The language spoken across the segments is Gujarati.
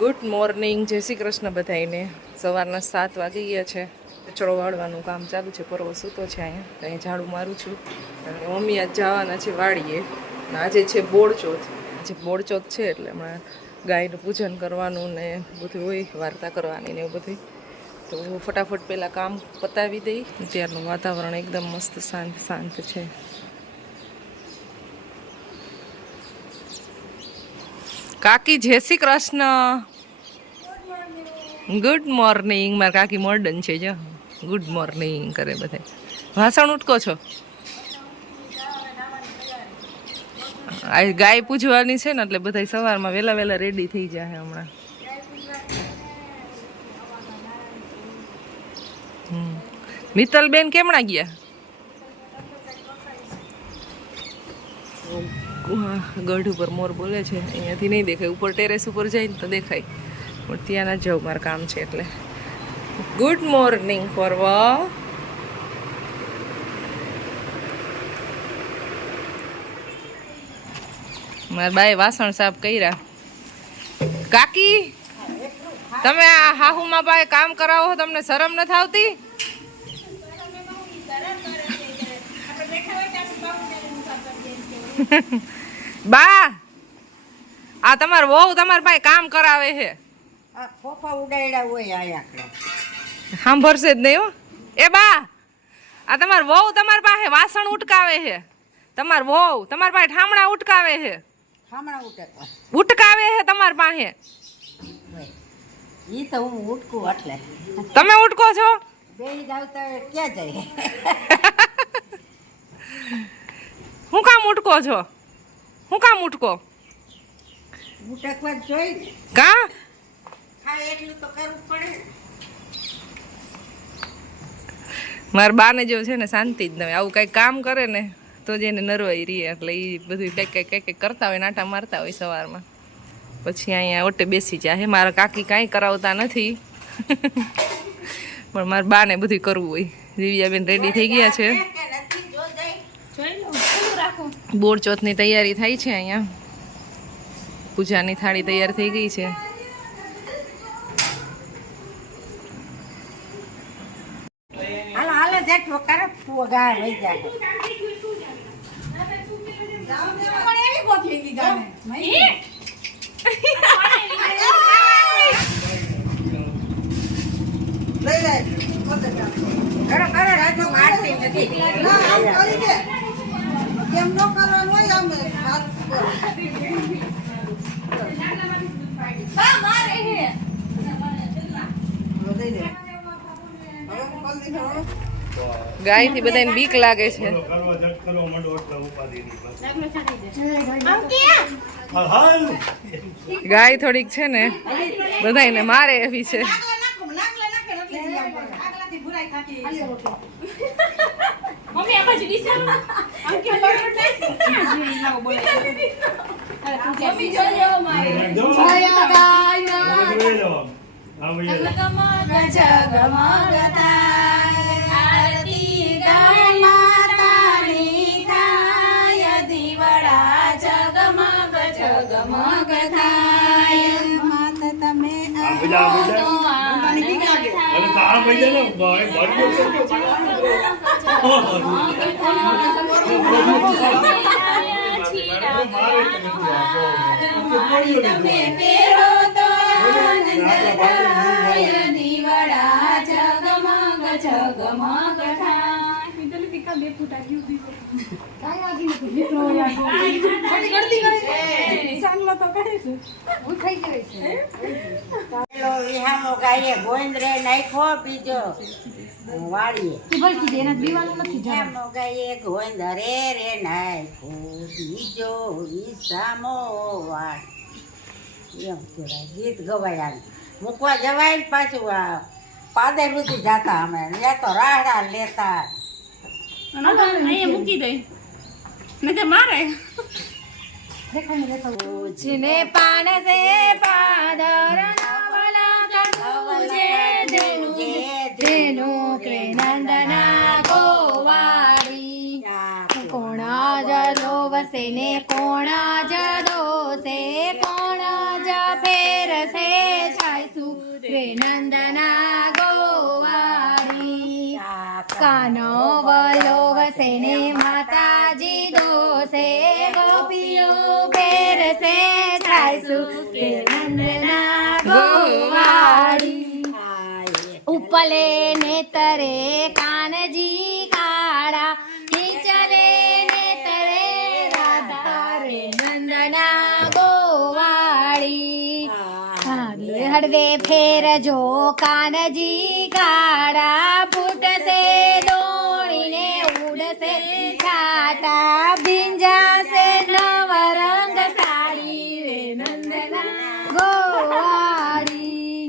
ગુડ મોર્નિંગ, જય શ્રી કૃષ્ણ બધાઈને. સવારના 7 વાગી ગયા છે. કચરો વાળવાનું કામ ચાલુ છે. પરવો સૂતો છે અહીંયા, અહીં ઝાડુ મારું છું. અને મમ્મી આજ જવાના છે વાડીએ. આજે છે બોળચોથ. આજે બોળચોથ છે એટલે હમણાં ગાયનું પૂજન કરવાનું ને બધું હોય, વાર્તા કરવાની ને એવું બધું. તો ફટાફટ પહેલાં કામ પતાવી દઈ. ત્યારનું વાતાવરણ એકદમ મસ્ત શાંત શાંત છે. કાકી જય શ્રી કૃષ્ણ. Good morning. મારા કાકી મોર્ડન છે જો, ગુડ મોર્નિંગ કરે બધા. વાસણ ઉટકો છો? આ ગાય પૂજવાની છે ને એટલે બધા સવારમાં વહેલા વહેલા રેડી થઈ જાય હમણાં. મિત્તલબેન કેમણા ગયા? ગઢ ઉપર મોર બોલે છે. અહીંયાથી નહીં દેખાય, ઉપર ટેરેસ ઉપર જાય ને તો દેખાય, પણ ત્યાં ના જાઉં, મારું કામ છે એટલે. ગુડ મોર્નિંગ ફરવા. મારા બાએ વાસણ સાફ કર્યા. કાકી તમે આ હાહુમાં બાએ કામ કરાવો, તમને શરમ નથી આવતી? બા આ તમાર વહુ તમાર પાસે કામ કરાવે છે. આ ફોફા ઉડાડ્યા હોય આયા સાંભળશે જ નહીં હો. એ બા આ તમાર વહુ તમાર પાસે વાસણ ઉટકાવે છે. તમાર વહુ તમાર પાસે ઠામણા ઉટકાવે છે. ઠામણા ઉટકાવે છે તમાર પાસે. ઈ તો હું ઉટકું એટલે. તમે ઉટકો છો? બેહી જાવ તો ક્યાં જાય? હું કામ ઉટકો છો? હું કામ ઉટકો? ઉટકવા જોઈ કા ખાય એટલું તો કરવું પડે. મારા બાને જો છે ને શાંતિ જ ન હોય. આવું કંઈક કામ કરે ને તો જ એને નરવાઈ રહે. એટલે એ બધું કંઈક કરતા હોય, નાટા મારતા હોય સવારમાં. પછી અહીંયા ઓટે બેસી જાય. મારા કાકી કાંઈ કરાવતા નથી પણ મારા બાને બધું કરવું હોય. દિવ્યાબેન રેડી થઈ ગયા છે. બોળચોથની તૈયારી થાય છે. અહીંયા પૂજાની થાળી તૈયાર થઈ ગઈ છે. હાલો હાલો જેઠો કરે પોગા લઈ જાય. કેમ નો કરવાનું હોય અમે ગાય થી બધાને બીક લાગે છે. ગાય થોડીક છે ને બધાને મારે એવી છે. ગાયે ગોવિંદરે નાખ્યો બીજો વાળીએ ગાયે ગોવિંદરે રે નાખ્યો બીજો વિસામો વાળ. એમ કહેવાય. ગીત ગવાયા મૂકવા જવાય ને પાછું આ પાદે સુધી જતા અમે ત્યાં તો રાહડા લેતા. મૂકી દઈ ને મારે જીને પાન સે પાદર તેનું કે નંદના ગોવાળી કોણ જલો વસે ને કોણ જદો સે કોણ જ ફેર સે નંદના ગોવાળી કાનો વલો વસે ને માતાજી દોસે ગોપીઓ પહેરશે ચાલસુ કે નંદના ગોવાળી ઉપલે નેતરે કાનજી કાળા નીચલે નેતરે રાધા રે નંદના ગોવાળી હળવે હળવે ફેરજો કાનજી કાળા ફૂટશે દોડીને ઉડશે છાતા ભીંજાશે નવ રંગ સાડી રે નંદના ગોવાળી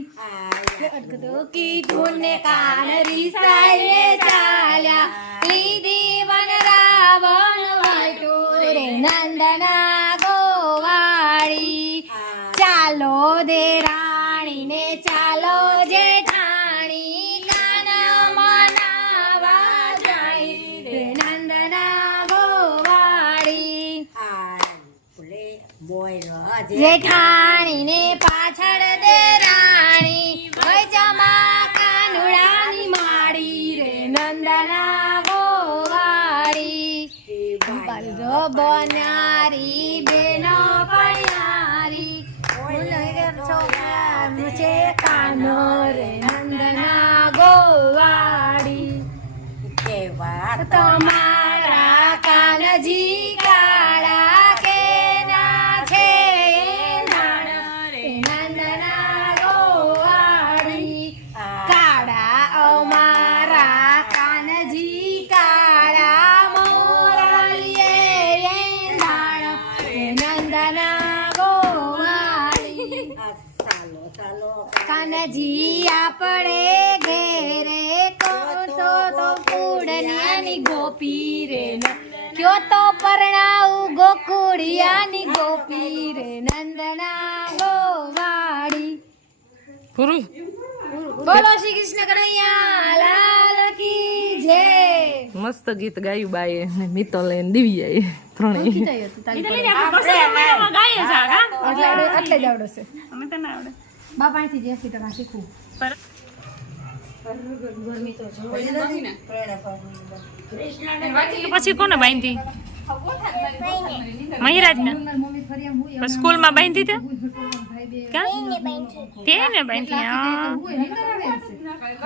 અટકતો કીધું ને કાન રીસાઈને ચાલ્યા લીધી વન રાવણ વાટો રે નંદના ગોવાળી ચાલો દે રાણીને ચાલો જેઠાણી કાના મનાવા જાય રે નંદના ગોવાળી જેઠાણીને પાછળ દે રાણી વચમાં કાનુડાની માડી રે નંદના ગોવાળી પરજો બનારી બેનો પણ્યારી છે કાનો રે નંદના ગોવાળી તમારા કાનજી કાળા કેના છે નાણા રે નંદના ગોવાળી કાળા અમારા કાનજી કાળા મોરલીએ નાણા રે નંદના ગોવાળી કાનજી આપણે ઘેરે કોસો તો કુડનિયાની ગોપી રે કયો તો પરણાવું ગોકુડિયાની ગોપી રે નંદના ગોવાળી પૂરું બોલો શ્રી કૃષ્ણ કનૈયા લાલ કી જય મસ્ત ગીત ગાયું બાએ ને મિત્તલે ને દિવ્યાએ ત્રણેય એટલે જ આવડે છે બાપાથી 80% શીખવું પછી કોને બાંધી મહિરાજ ને મમ્મી ફરી એમ હોય સ્કૂલ માં બાંધી તે તેને બાંધી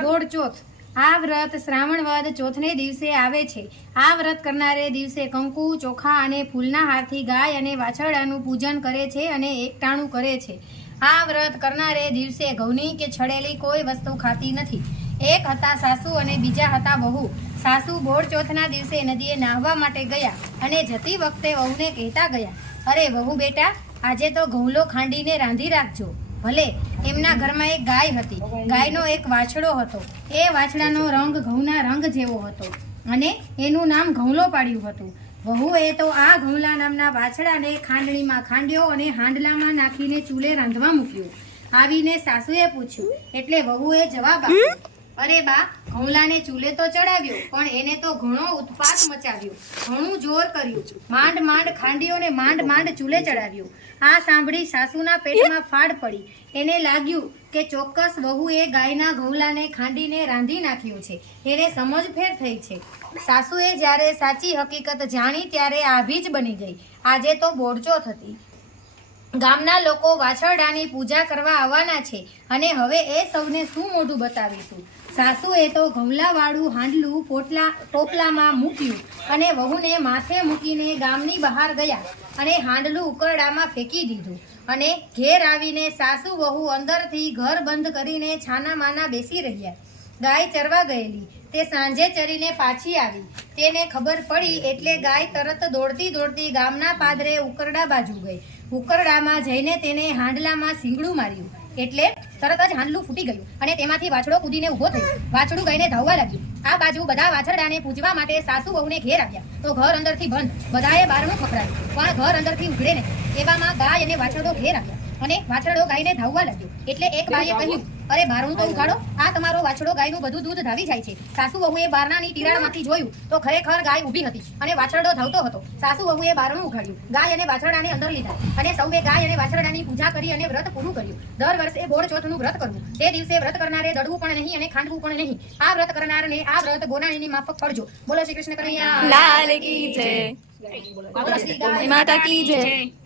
દોઢ ચોથ આ વ્રત શ્રાવણ વદ ચોથને દિવસે આવે છે આ વ્રત કરનારે દિવસે કંકુ ચોખા અને ફૂલના હારથી ગાય અને વાછરડાનું પૂજન કરે છે અને એકટાણું કરે છે આ વ્રત કરનારે દિવસે ઘઉંની કે છડેલી કોઈ વસ્તુ ખાતી નથી એક હતા સાસુ અને બીજા હતા વહુ સાસુ બોળ ચોથના દિવસે નદીએ નાહવા માટે ગયા અને જતી વખતે વહુને કહેતા ગયા અરે વહુ બેટા આજે તો ઘઉંલો ખાંડીને રાંધી રાખજો ભલે એમના ઘરમાં એક ગાય હતી ગાયનો એક વાછડો હતો એ વાછડાનો રંગ ઘઉંના રંગ જેવો હતો અને એનું નામ ઘઉંલો પાડ્યું હતું વહુએ તો આ ઘઉંલા નામના વાછડાને ખાંડણીમાં ખાંડ્યો અને હાંડલામાં નાખીને ચૂલે રાંધવા મૂક્યો આવીને સાસુએ પૂછ્યું એટલે વહુએ જવાબ આપ્યો અરે બા ઘઉંલાને ચૂલે તો ચડાવ્યો પણ એને તો ઘણો ઉત્પાત મચાવ્યો ઘણું જોર કર્યું માંડ માંડ ખાંડ્યો ને માંડ માંડ ચૂલે ચડાવ્યો આ સાંભળી સાસુના પેટમાં ફાડ પડી એને લાગ્યું કે ચોક્કસ વહુએ ગાયના ઘઉંલાને ખાંડીને રાંધી નાખ્યો છે એને સમજફેર થઈ છે સાસુએ જ્યારે સાચી હકીકત જાણી ત્યારે આભી જ બની ગઈ આજે તો બોડચોથ હતી ગામના લોકો વાછરડાની પૂજા કરવા આવવાના છે અને હવે એ સૌને શું મોઢું બતાવીશું સાસુએ તો ઘઉંલાવાળું હાંડલું ટોપલામાં મૂક્યું અને વહુને માથે મૂકીને ગામની બહાર ગયા અને હાંડલું ઉકરડામાં ફેંકી દીધું અને ઘેર આવીને સાસુ વહુ અંદરથી ઘર બંધ કરીને છાના માના બેસી રહ્યા ગાય ચરવા ગયેલી તે સાંજે ચરીને પાછી આવી તેને ખબર પડી એટલે ગાય તરત દોડતી દોડતી ગામના પાદરે ઉકરડા બાજુ ગઈ ઉકરડામાં જઈને તેને હાંડલામાં શીંગડું માર્યું એટલે તરત જ હાંડલું ફૂટી ગયું અને તેમાંથી વાછડો કૂદીને ઊભો થયો વાછડું ગાયને ધાવવા લાગ્યું આ બાજુ બધા વાછરડાને પૂજવા માટે સાસુ વહુને ઘેર આવ્યા તો ઘર અંદરથી બંધ બધાએ બારણું પકડાયું પણ ઘર અંદરથી ઉઘડે નહીં એવામાં ગાય અને વાછરડો ઘેર આવ્યા અને વાછરડો ગાયને ધાવવા લાગ્યો. એટલે એક બાઈએ કહ્યું, અરે બારણું તો ઉઘાડો, આ તમારો વાછરડો ગાયનું બધું દૂધ ધાવી જાય છે. સાસુ વહુએ બારણાની તિરાડમાંથી જોયું તો ખરેખર ગાય ઊભી હતી અને વાછરડો ધાવતો હતો. સાસુ વહુએ બારણું ઉઘાડ્યું, ગાય અને વાછરડાને અંદર લીધા અને સૌએ ગાય અને વાછરડાની પૂજા કરી અને વ્રત પૂરું કર્યું. દર વર્ષે બોળ ચોથનું વ્રત કરવું. તે દિવસે વ્રત કરનારે દડવું પણ નહીં અને ખાંડવું પણ નહીં. આ વ્રત કરનારને આ વ્રત ગોનાણીની માફક ફળજો. બોલો શ્રી કૃષ્ણ કનૈયા લાલ કી જય. બોલો શ્રી ગાય માતા કી જય.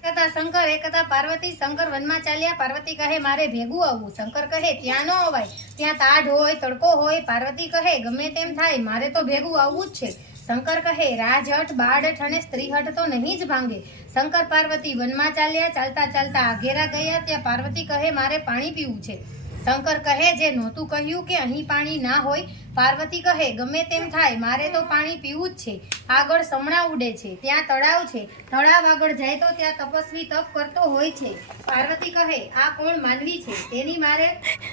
એકતા શંકર એકતા પાર્વતી. શંકર વનમાં ચાલ્યા, પાર્વતી કહે મારે ભેગું આવવું. શંકર કહે ત્યાં ન અવાય, ત્યાં તાઢ હોય, તડકો હોય. પાર્વતી કહે ગમે તેમ થાય, મારે તો ભેગું આવવું જ છે. શંકર કહે રાજહઠ, બાળહઠ અને સ્ત્રીહઠ તો નહીં જ ભાંગે. શંકર પાર્વતી વનમાં ચાલ્યા, ચાલતા ચાલતા આઘેરા ગયા. ત્યાં પાર્વતી કહે મારે પાણી પીવું છે. શંકર કહે જે નહોતું કહ્યું કે અહીં પાણી ના હોય. પાર્વતી કહે ગમે તેમ થાય, મારે તો પાણી પીવું જ છે. આગળ સમણા ઉડે છે, ત્યાં તળાવ છે. તળાવ આગળ જાય તો ત્યાં તપસ્વી તપ કરતો હોય છે. પાર્વતી કહે આ કોણ માનવી છે, તેની મારે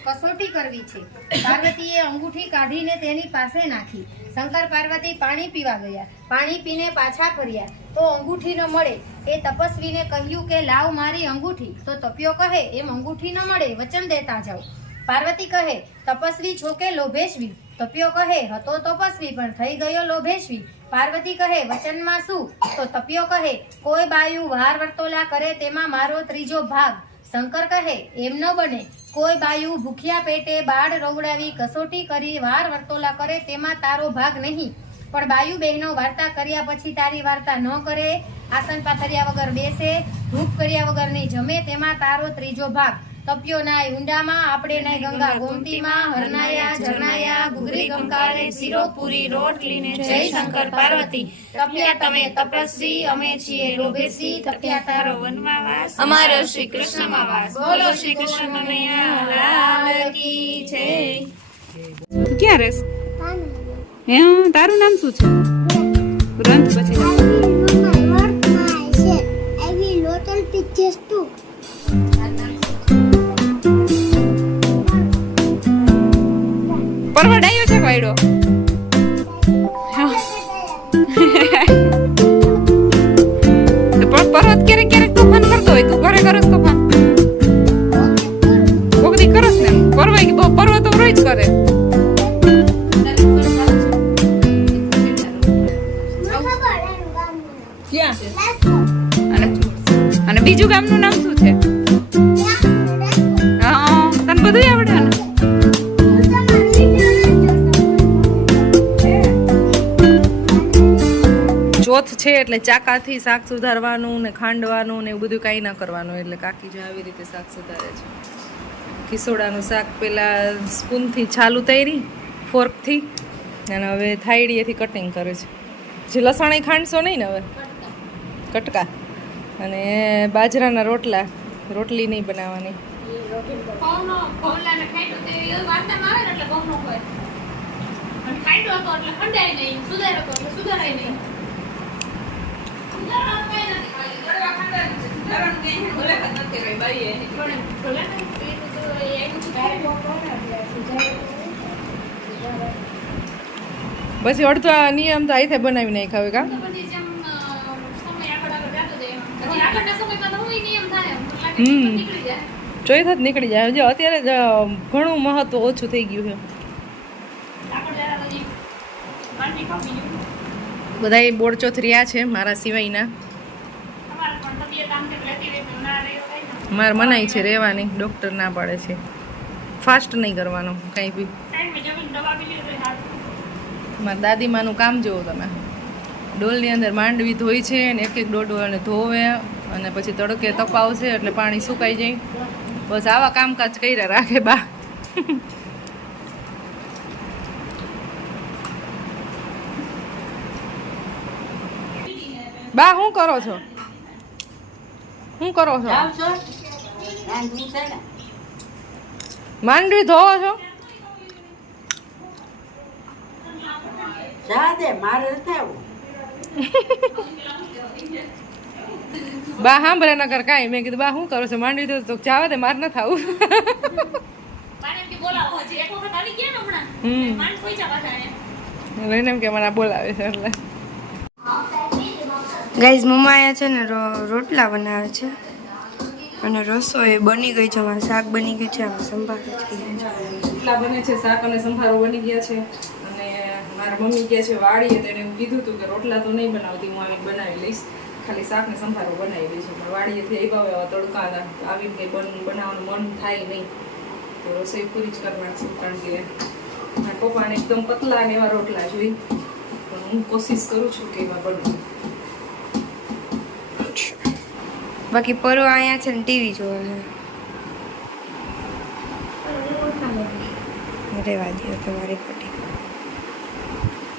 કસોટી કરવી છે. પાર્વતીએ અંગૂઠી કાઢીને તેની પાસે નાખી. શંકર પાર્વતી પાણી પીવા ગયા. પાણી પીને પાછા ફર્યા તો અંગૂઠી ન મળે. એ તપસ્વીને કહ્યું કે લાવ મારી અંગૂઠી. તો તપ્યો કહે એમ અંગૂઠી ન મળે, વચન દેતા જાઓ. પાર્વતી કહે તપસ્વી છો કે લોભેશવી. તપ્યો કહે હતો તપસ્વી પણ થઈ ગયો લોભેશવી. પાર્વતી કહે વચનમાં શું? તો તપ્યો કહે કોઈ બાયું વાર વર્તોલા કરે તેમાં મારો ત્રીજો ભાગ. શંકર કહે એમ ન બને. કોઈ બાયું ભૂખ્યા પેટે બાળ રવડાવી કસોટી કરી વાર વર્તોલા કરે તેમાં તારો ભાગ નહીં. પણ બાયુ બહેનો વાર્તા કર્યા પછી તારી વાર્તા ન કરે, આસન પાથર્યા વગર બેસે, ધૂપ કર્યા વગર નહીં જમે, તેમાં તારો ત્રીજો ભાગ. તપ્યો નાય ઊંડામાં, આપણે નાય ગંગા ગોમતીમાં, હરનાયા ઝરનાયા ઘૂઘરી ગમકારે, શીરો પૂરી રોટલીને જય શંકર પાર્વતી. તપ્યા તમે તપસ્વી, અમે છીએ લોભેશી. તપ્યા તારો વનમાં વાસ, અમારો શ્રી કૃષ્ણમાં વાસ. બોલો શ્રી કૃષ્ણ કનૈયા લાલ કી જય. ક્યાં રેસ? હે તારું નામ શું છે? ગ્રંથ પછી પરવડાયો છે વાયડો. પર્વત ક્યારેક ક્યારેક તોફાન કરતો હોય, તું ઘરે કરસ તોફાન? કોકદી કરસ ને પરવાય કે પર્વતો રોજ કરે. અને બીજું ગામનું નામ શું છે? હા તને બધું આવડે ને? ચોથ છે એટલે ચાકાથી શાક સુધારવાનું ને ખાંડવાનું ને એવું બધું કાંઈ ના કરવાનું. એટલે કાકી જો આવી રીતે શાક સુધારે છે. ખીસોડાનું શાક પેલા સ્પૂનથી છાલ ઉતારી ફોર્કથી, અને હવે થાળીએથી કટિંગ કરે છે. જે લસણ ખાંડશો નહીં ને હવે કટકા. અને બાજરાના રોટલા, રોટલી નહીં બનાવવાની. પછી અડધો નિયમ તો આઈથે બનાવી નાખ હવે કા. ચોઈથ જ નીકળી જાય. જો અત્યારે ઘણું મહત્વ ઓછું થઈ ગયું છે. બધા બોડચોથ રહ્યા છે મારા સિવાયના. મારે મનાઈ છે રહેવાની, ડૉક્ટર ના પાડે છે. ફાસ્ટ નહીં કરવાનું કંઈ બી. મારા દાદીમાનું કામ જુઓ તમે. ડોલની અંદર માંડવી ધોઈ છે અને એક એક ડોડોને ધોવે અને પછી તડકે તપાવશે એટલે પાણી સુકાઈ જાય. બસ આવા કામકાજ કર્યા રાખે બા. બા શું કરો છો? શું કરો છો? માંડવી ધોવો છો? બા સાંભળે નકર કાંઈ. મેં કીધું બા શું કરો છો? માંડવી ધો તો જાવા દે, માર ન થાવું. લઈને એમ કે મને બોલાવે છે એટલે. ગાઈઝ મમ્મા અહીંયા છે ને રોટલા બનાવે છે અને રસોઈ બની ગઈ છે, અમારે શાક બની ગયું છે, આમાં સંભાર જ થઈ છે. એટલા બને છે, શાક અને સંભારો બની ગયા છે. અને મારા મમ્મી કહે છે વાળીએ તો એને એવું કીધું હતું કે રોટલા તો નહીં બનાવતી, હું આવીને બનાવી લઈશ, ખાલી શાક ને સંભારો બનાવી દઈશું. પણ વાળીએથી આવ્યા તડકા આવીને કંઈ બનાવવાનું મન થાય નહીં, તો રસોઈ પૂરી જ કરી નાખશું. કારણ કે મારા પપ્પાને એકદમ પતલા અને એવા રોટલા જોઈ, પણ હું કોશિશ કરું છું કે એમાં બનાવું. બાકી પરો અહીંયા છે ને ટીવી જોવે છે. રેવા દો તમારી ખોટી.